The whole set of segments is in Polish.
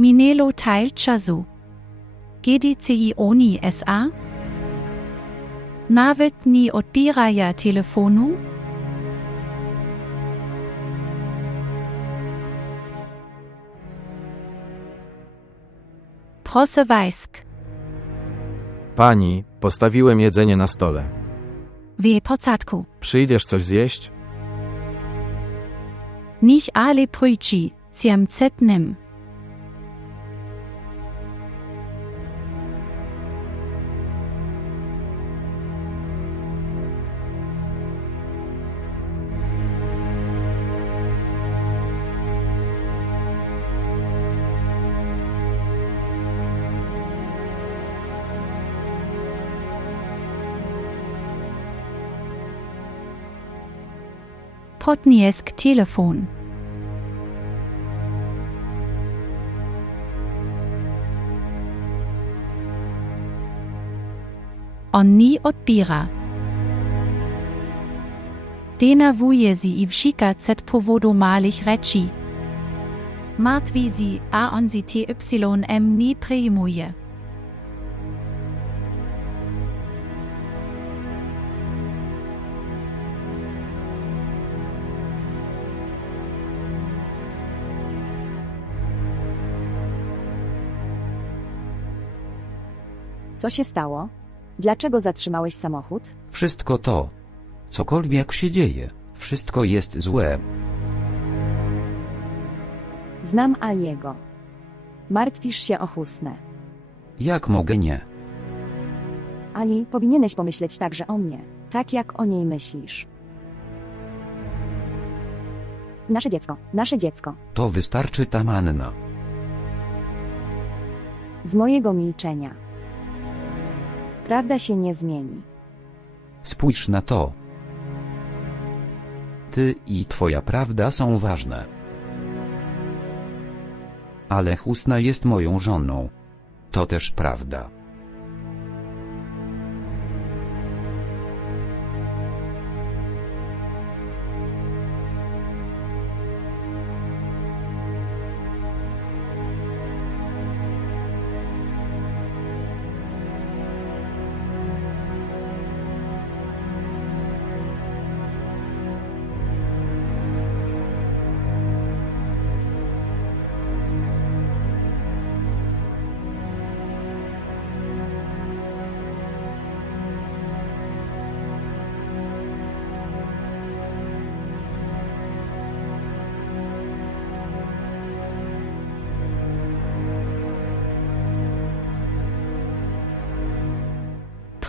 Minęło tyle czasu. Kiedy oni SA? Nawet nie odbierają telefonu? Proszę wejść. Pani, postawiłem jedzenie na stole. W porządku. Przyjdziesz coś zjeść? Niech ale przyjdzie, zjem nim. Podnieś telefon. On nie odbiera. Denerwuje sie i wsika z powodu malých rzeczy. Martwi sie, a on sie TYM nie przyjmuje. Co się stało? Dlaczego zatrzymałeś samochód? Wszystko to. Cokolwiek się dzieje, wszystko jest złe. Znam Aliego. Martwisz się o Husnę. Jak mogę nie? Ali, powinieneś pomyśleć także o mnie, tak jak o niej myślisz. Nasze dziecko. To wystarczy ta manna. Z mojego milczenia. Prawda się nie zmieni. Spójrz na to. Ty i twoja prawda są ważne. Ale Husna jest moją żoną. To też prawda.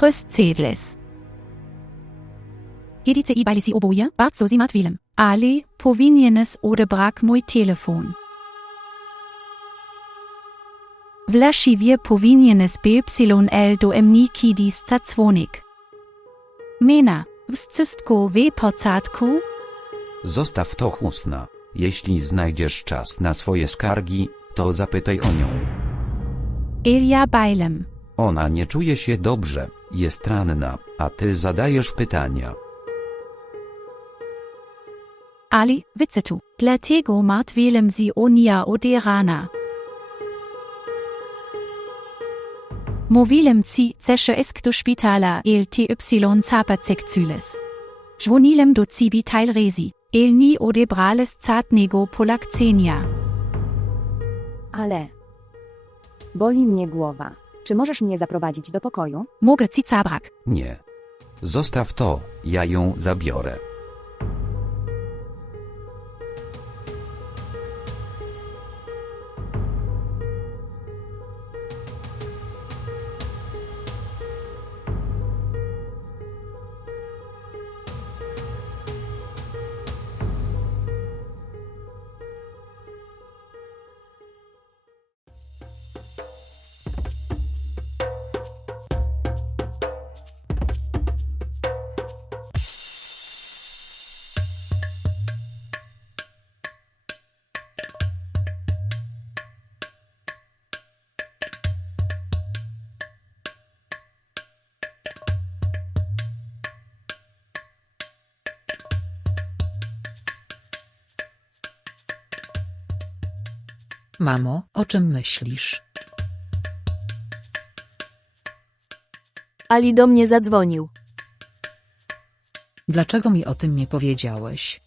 Tröstsedles. Kiedy i bali si oboje, bardzo si matwilem. Ale powinieneś odebrać mój telefon. Właściwie powinieneś BYL do mnie kiedyś zadzwonić. Mena, wszystko w porządku? Zostaw to Husna. Jeśli znajdziesz czas na swoje skargi, to zapytaj o nią. Elia Bajlem. Ona nie czuje się dobrze, jest ranna, a ty zadajesz pytania. Ali, widzę tu. Dlatego martwiłem się o niej od rana. Mówiłem ci, że jest do szpitala LTY zapacekcyles. Dzwoniłem do ciebie teilrezi, nie odebrales żadnego polakcenia. Ale... Boli mnie głowa. Czy możesz mnie zaprowadzić do pokoju? Mogę ci zabrać. Nie. Zostaw to, ja ją zabiorę. Mamo, o czym myślisz? Ali do mnie zadzwonił. Dlaczego mi o tym nie powiedziałeś?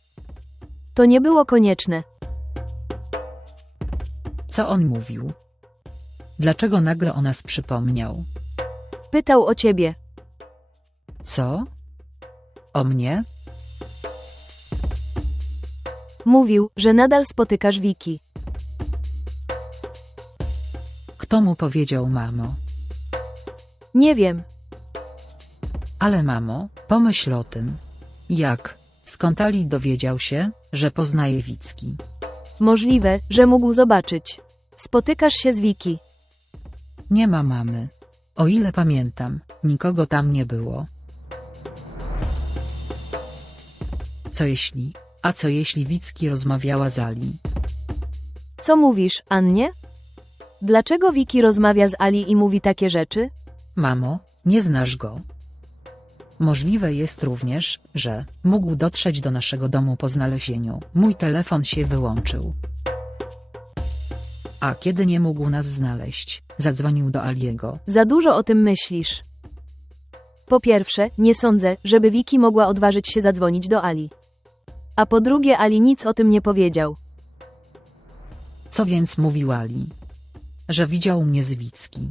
To nie było konieczne. Co on mówił? Dlaczego nagle o nas przypomniał? Pytał o ciebie. Co? O mnie? Mówił, że nadal spotykasz Wiki. Kto mu powiedział, mamo? Nie wiem. Ale mamo, pomyśl o tym. Jak? Skąd Ali dowiedział się, że poznaje Wicki? Możliwe, że mógł zobaczyć. Spotykasz się z Wiki. Nie ma mamy. O ile pamiętam, nikogo tam nie było. Co jeśli Wicki rozmawiała z Ali? Co mówisz, Annie? Dlaczego Wiki rozmawia z Ali i mówi takie rzeczy? Mamo, nie znasz go. Możliwe jest również, że mógł dotrzeć do naszego domu po znalezieniu. Mój telefon się wyłączył. A kiedy nie mógł nas znaleźć, zadzwonił do Aliego. Za dużo o tym myślisz. Po pierwsze, nie sądzę, żeby Wiki mogła odważyć się zadzwonić do Ali. A po drugie, Ali nic o tym nie powiedział. Co więc mówił Ali? Że widział mnie z Wicki.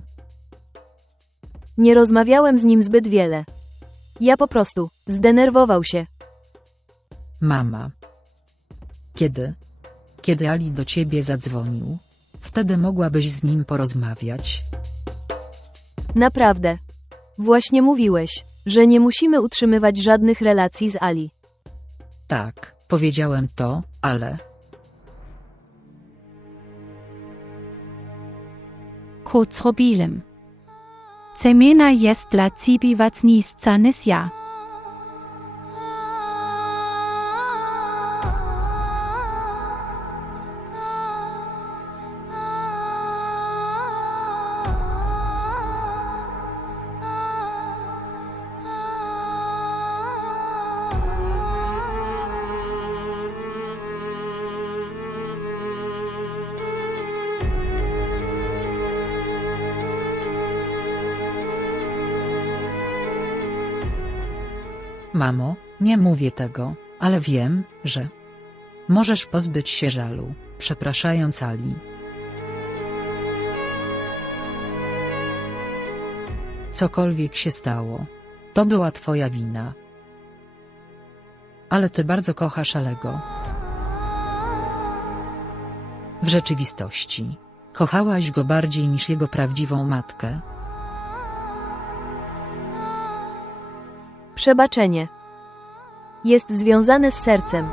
Nie rozmawiałem z nim zbyt wiele. Ja po prostu zdenerwował się. Mama. Kiedy Ali do ciebie zadzwonił, wtedy mogłabyś z nim porozmawiać. Naprawdę. Właśnie mówiłeś, że nie musimy utrzymywać żadnych relacji z Ali. Tak, powiedziałem to, ale... Kod zrobiłem. Cemena jest dla ciebie ważniejsza niż ja. Mamo, nie mówię tego, ale wiem, że możesz pozbyć się żalu, przepraszając Ali. Cokolwiek się stało, to była twoja wina. Ale ty bardzo kochasz Alego. W rzeczywistości, kochałaś go bardziej niż jego prawdziwą matkę. Przebaczenie jest związane z sercem.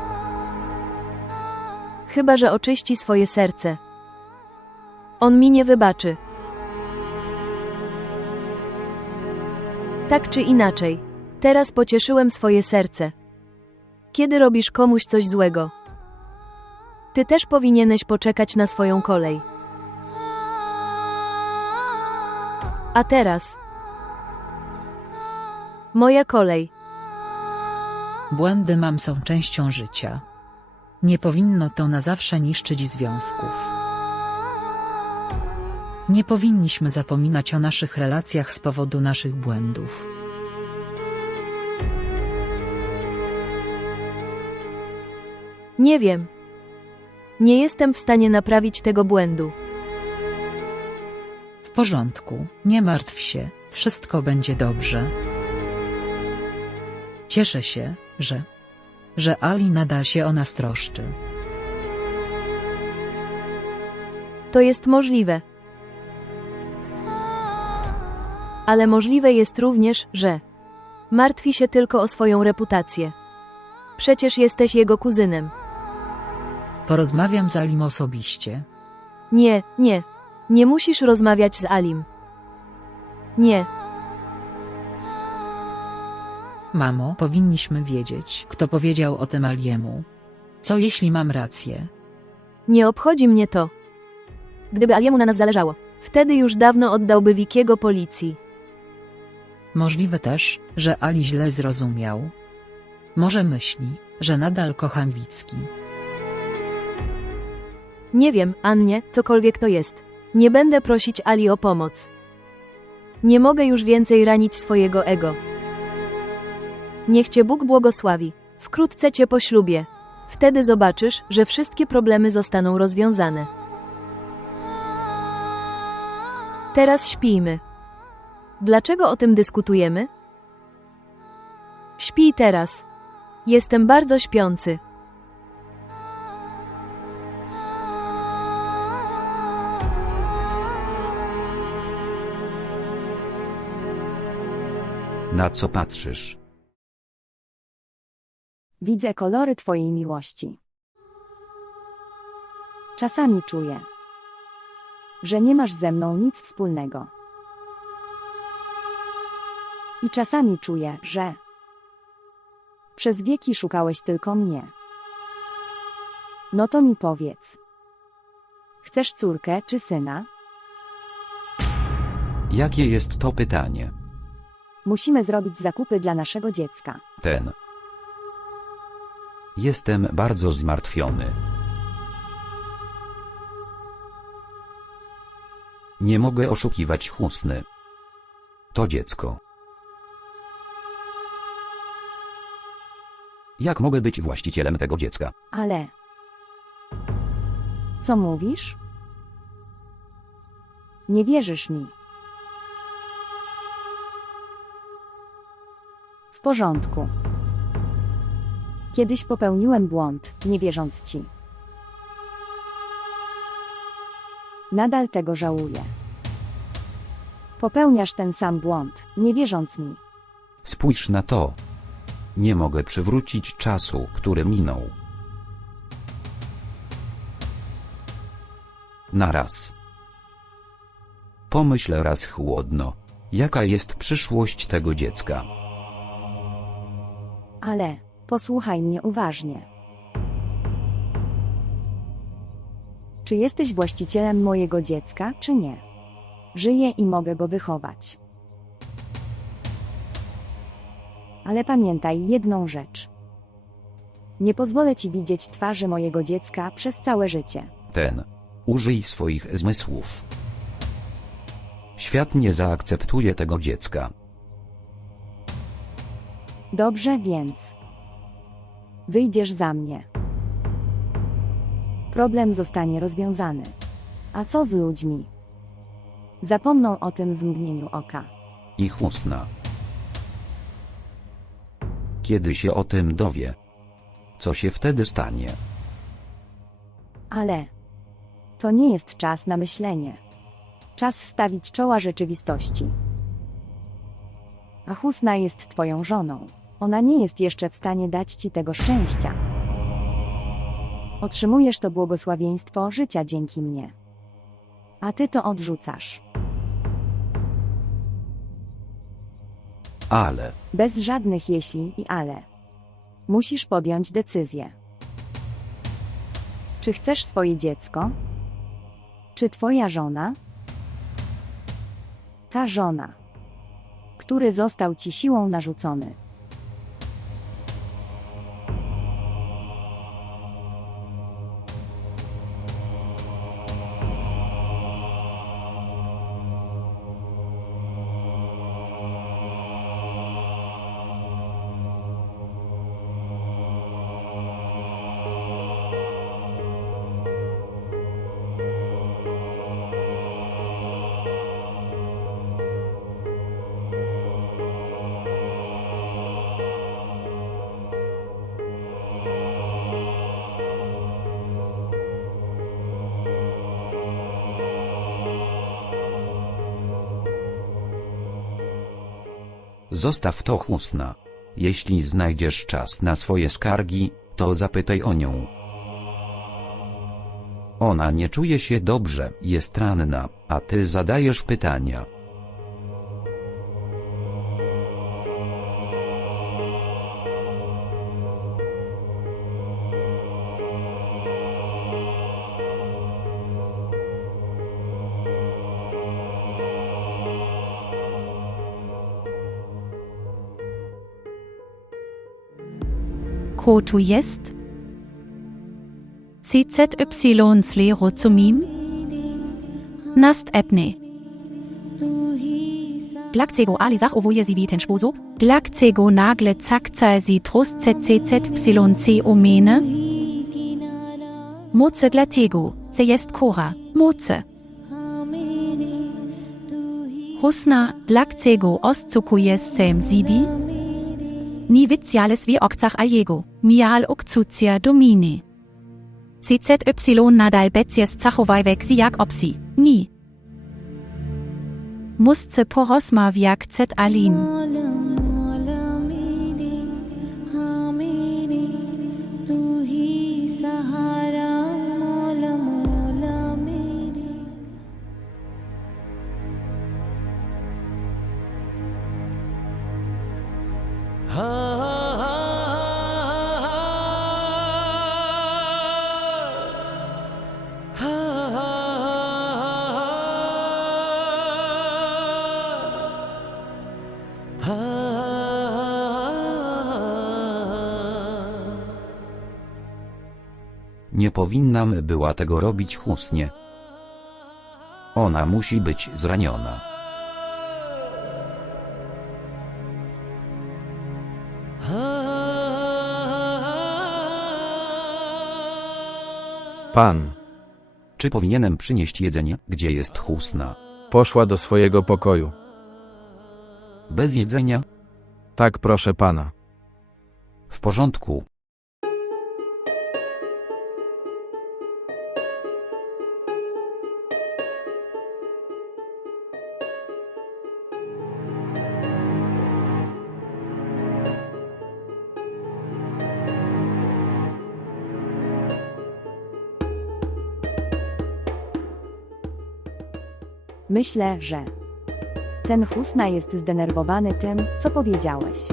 Chyba że oczyści swoje serce. On mi nie wybaczy. Tak czy inaczej, teraz pocieszyłem swoje serce. Kiedy robisz komuś coś złego, ty też powinieneś poczekać na swoją kolej. A teraz moja kolej. Błędy mam są częścią życia. Nie powinno to na zawsze niszczyć związków. Nie powinniśmy zapominać o naszych relacjach z powodu naszych błędów. Nie wiem. Nie jestem w stanie naprawić tego błędu. W porządku, nie martw się, wszystko będzie dobrze. Cieszę się, że Ali nadal się o nas troszczy. To jest możliwe. Ale możliwe jest również, że martwi się tylko o swoją reputację. Przecież jesteś jego kuzynem. Porozmawiam z Alim osobiście. Nie, nie. Nie musisz rozmawiać z Alim. Nie. Mamo, powinniśmy wiedzieć, kto powiedział o tym Aliemu. Co jeśli mam rację? Nie obchodzi mnie to. Gdyby Aliemu na nas zależało, wtedy już dawno oddałby Wikiego policji. Możliwe też, że Ali źle zrozumiał. Może myśli, że nadal kocham Wicki. Nie wiem, Annie, cokolwiek to jest. Nie będę prosić Ali o pomoc. Nie mogę już więcej ranić swojego ego. Niech cię Bóg błogosławi. Wkrótce cię poślubię. Wtedy zobaczysz, że wszystkie problemy zostaną rozwiązane. Teraz śpijmy. Dlaczego o tym dyskutujemy? Śpij teraz. Jestem bardzo śpiący. Na co patrzysz? Widzę kolory Twojej miłości. Czasami czuję, że nie masz ze mną nic wspólnego. I czasami czuję, że przez wieki szukałeś tylko mnie. No to mi powiedz. Chcesz córkę czy syna? Jakie jest to pytanie? Musimy zrobić zakupy dla naszego dziecka. Jestem bardzo zmartwiony. Nie mogę oszukiwać Husny. To dziecko. Jak mogę być właścicielem tego dziecka? Ale... Co mówisz? Nie wierzysz mi. W porządku. Kiedyś popełniłem błąd, nie wierząc ci. Nadal tego żałuję. Popełniasz ten sam błąd, nie wierząc mi. Spójrz na to. Nie mogę przywrócić czasu, który minął. Naraz. Pomyśl raz chłodno, jaka jest przyszłość tego dziecka. Ale posłuchaj mnie uważnie. Czy jesteś właścicielem mojego dziecka, czy nie? Żyję i mogę go wychować. Ale pamiętaj jedną rzecz. Nie pozwolę ci widzieć twarzy mojego dziecka przez całe życie. Użyj swoich zmysłów. Świat nie zaakceptuje tego dziecka. Dobrze więc. Wyjdziesz za mnie. Problem zostanie rozwiązany. A co z ludźmi? Zapomną o tym w mgnieniu oka. I Husna. Kiedy się o tym dowie? Co się wtedy stanie? Ale to nie jest czas na myślenie. Czas stawić czoła rzeczywistości. A Husna jest twoją żoną. Ona nie jest jeszcze w stanie dać ci tego szczęścia. Otrzymujesz to błogosławieństwo życia dzięki mnie. A ty to odrzucasz. Ale Bez żadnych jeśli i ale. Musisz podjąć decyzję. Czy chcesz swoje dziecko? Czy twoja żona? Ta żona, który został ci siłą narzucony. zostaw to Husna. Jeśli znajdziesz czas na swoje skargi, to zapytaj o nią. Ona nie czuje się dobrze, jest ranna, a ty zadajesz pytania. Ko tu jest? CZY slero zu mim? Nast epne. Glakcego ali zach owoje si wie ten sposób? Glakcego nagle zakca si trost ZCZY omene? Moce dlatego, ze jest kora, moce. Husna, dlakcego oscukuje sem sibi? Ni wicjales wie okcach a jego, mial okcucja domini. CZY nadal becies cachowajwek si jak obsi, ni. Musce porozmawiać z alim. Nie powinnam była tego robić Husnie. Ona musi być zraniona. Pan. Czy powinienem przynieść jedzenie, gdzie jest Husna? Poszła do swojego pokoju. Bez jedzenia? Tak, proszę pana. W porządku. Myślę, że ten Husna jest zdenerwowany tym, co powiedziałeś.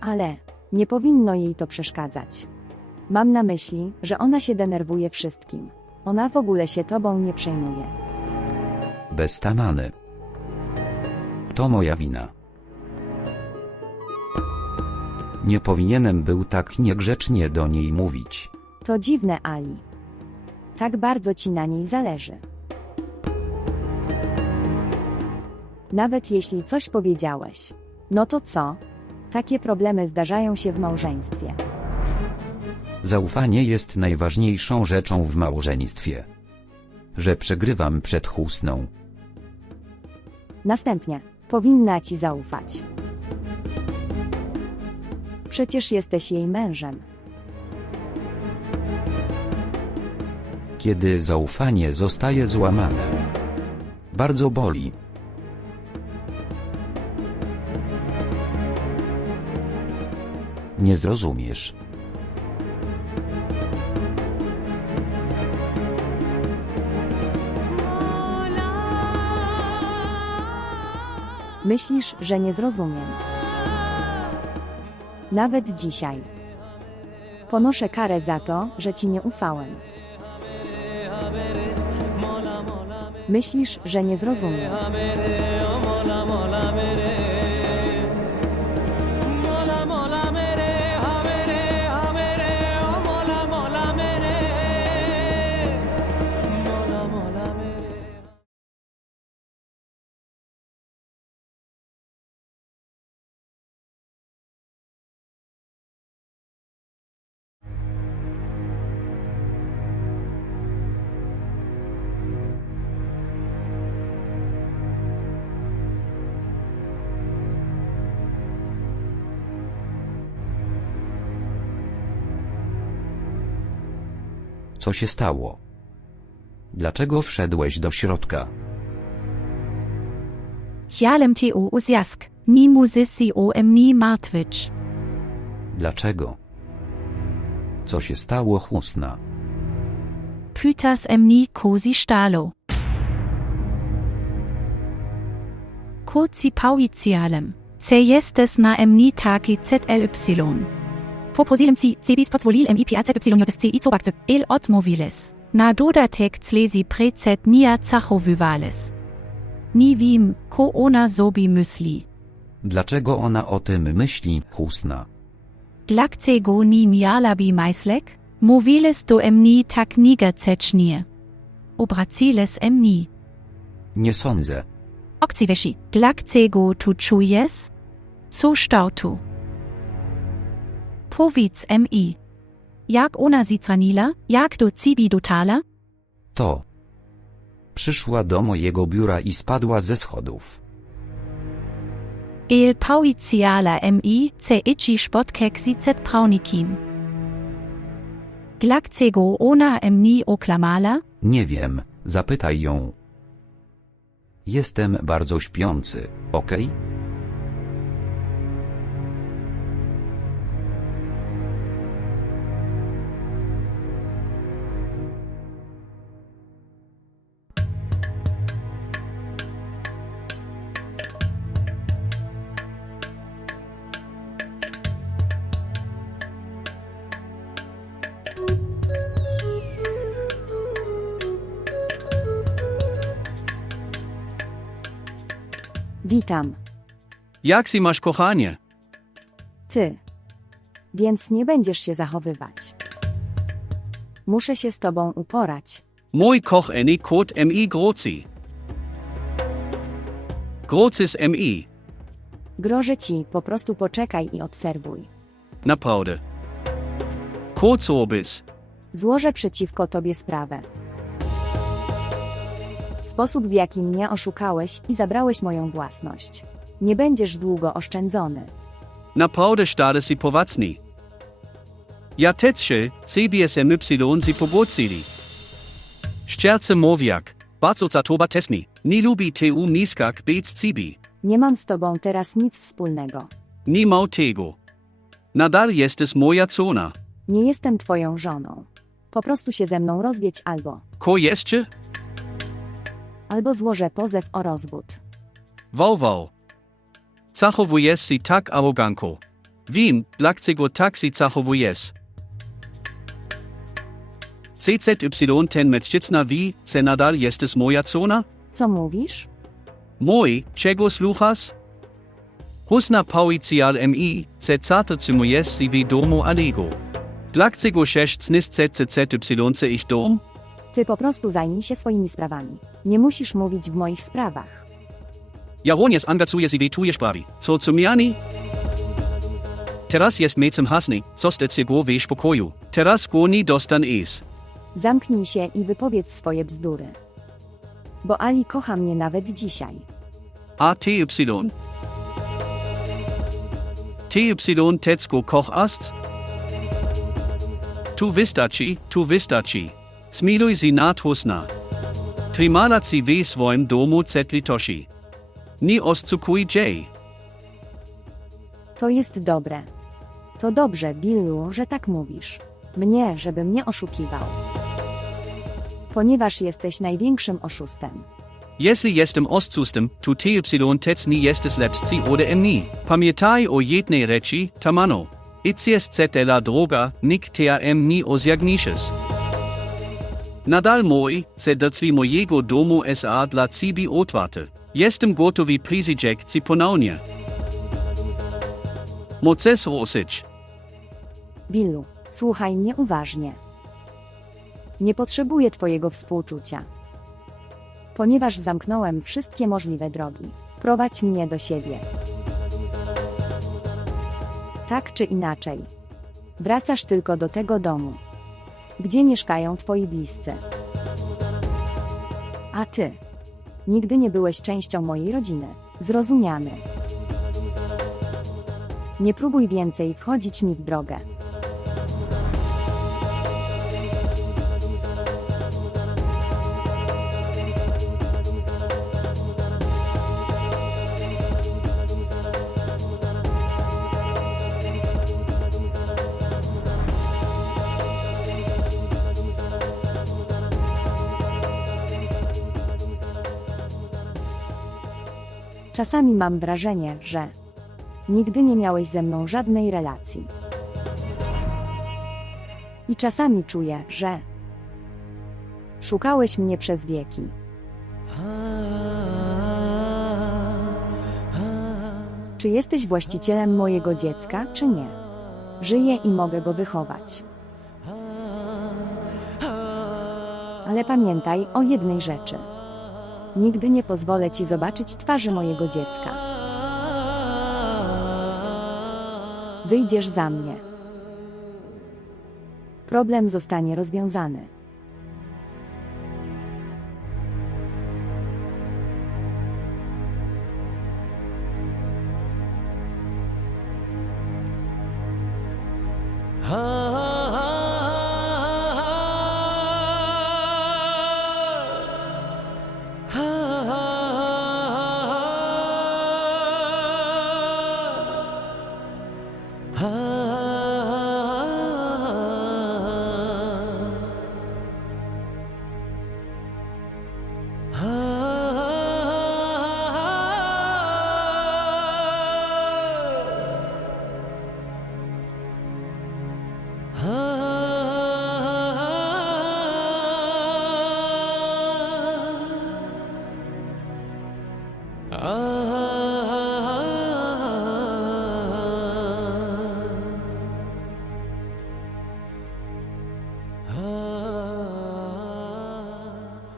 Ale nie powinno jej to przeszkadzać. Mam na myśli, że ona się denerwuje wszystkim. Ona w ogóle się tobą nie przejmuje. Bez tamany. To moja wina. Nie powinienem był tak niegrzecznie do niej mówić. To dziwne, Ali. Tak bardzo ci na niej zależy. Nawet jeśli coś powiedziałeś. No to co? Takie problemy zdarzają się w małżeństwie. Zaufanie jest najważniejszą rzeczą w małżeństwie. Że przegrywam przed Husną. Następnie, powinna ci zaufać. Przecież jesteś jej mężem. Kiedy zaufanie zostaje złamane. Bardzo boli. Nie zrozumiesz. Myślisz, że nie zrozumiem. Nawet dzisiaj. Ponoszę karę za to, że ci nie ufałem. Myślisz, że nie zrozumiem. Co się stało? Dlaczego wszedłeś do środka? Hjalem te o uzjask, ni muzisi o emni martwicz. Dlaczego? Co się stało, Husna? Pytas emni kozi stalo. Kurzi pauicialem. Se jestes na emni taki ZLY. Poprosiłem ci, cebis pozwolil MIPAZY i cobakcy, el odmowiles. Na dodatek tlezi precet nia cachowywales. Nie wiem, ko ona sobie myśli. Dlaczego ona o tym myśli, Husna? Dlaczego nie mialaby majslek? Mówiles do mnie tak niegececznie. Obraciles mnie. Nie sądzę. Okciwesi, dlaczego tu czujesz? Co stał tu? Powiedz mi. Jak ona zadzwoniła? Jak do ciebie dotarła? To. Przyszła do mojego biura i spadła ze schodów. Il powiedziała mi, że idzie spotkać z prawnikiem. Dlaczego ona mnie oklamała? Nie wiem, zapytaj ją. Jestem bardzo śpiący, okej? Witam. Jak si masz kochanie? Ty. Więc nie będziesz się zachowywać. Muszę się z tobą uporać. Mój kochany kot mi grozi. Grocis mi. Grożę ci, po prostu poczekaj i obserwuj. Naprawdę. Kot sobis. Złożę przeciwko tobie sprawę. Sposób, w jaki mnie oszukałeś i zabrałeś moją własność. Nie będziesz długo oszczędzony. Naprawdę stary si powacni. Ja tetsche, CBSMY si powódzili. Szczerce mowiak, bardzo zatoba tesni, nie lubi tu niskak bec cibi. Nie mam z tobą teraz nic wspólnego. Nie mau tego. Nadal jesteś moja cona. Nie jestem twoją żoną. Po prostu się ze mną rozwiedź Ko jeszcze? albo złożę pozew o rozwód. Wow. Zachowujesz si tak aroganko. Wiem, dlaczego tak si zachowujesz. CZY ten mężczyzna wie, że nadal jesteś moja cona? Co mówisz? Mój, czego słuchasz? Husna powiedział mi, że zatrzymujesz si w domu Alego. Dlaczego chcesz CZY ich dom? Ty po prostu zajmij się swoimi sprawami. Nie musisz mówić w moich sprawach. Ja również angażuję się w twoje sprawy. Co cumiani? Teraz jest mecem hasny, zostać się go w pokoju. Teraz go nie dostan is. Zamknij się i wypowiedz swoje bzdury. Bo Ali kocha mnie nawet dzisiaj. A TY. TY tecko kochast? Tu wystarczy. Smiluj si nathusna. Trimala si w swoim domu cetlitoshi. Nie oszukuj J. To jest dobre. To dobrze, Billu, że tak mówisz. Mnie, żeby mnie oszukiwał. Ponieważ jesteś największym oszustem. Jeśli jestem oszustem, to TY tec nie jesteś lepszy ode mnie. Pamiętaj o jednej rzeczy, Tamano. Icies la droga, nikt nie osiągniesz. Nadal mój, że dotrzli mojego domu SA dla ciebie otwarte. Jestem gotowy przyjrzeć ci ponownie. Możesz ruszyć. Billu, słuchaj mnie uważnie. Nie potrzebuję twojego współczucia. Ponieważ zamknąłem wszystkie możliwe drogi. Prowadź mnie do siebie. Tak czy inaczej. Wracasz tylko do tego domu, gdzie mieszkają twoi bliscy. A ty? Nigdy nie byłeś częścią mojej rodziny. Zrozumiany. Nie próbuj więcej wchodzić mi w drogę. Czasami mam wrażenie, że nigdy nie miałeś ze mną żadnej relacji. I czasami czuję, że szukałeś mnie przez wieki. Czy jesteś właścicielem mojego dziecka, czy nie? Żyję i mogę go wychować. Ale pamiętaj o jednej rzeczy. Nigdy nie pozwolę ci zobaczyć twarzy mojego dziecka. Wyjdziesz za mnie. Problem zostanie rozwiązany.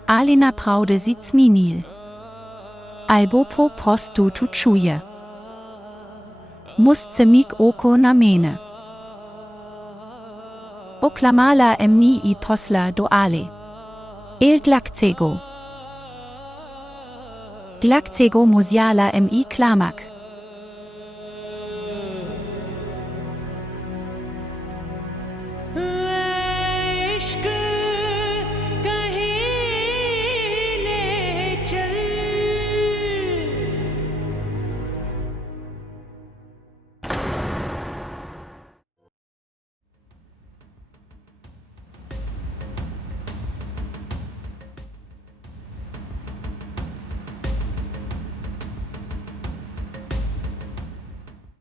Ali naprawdę zmienił. Albo po prostu tu czuje. Musce mig oko na mnie. Oklamala mnie i posla do Ali. Dlaczego musiała mi klamak.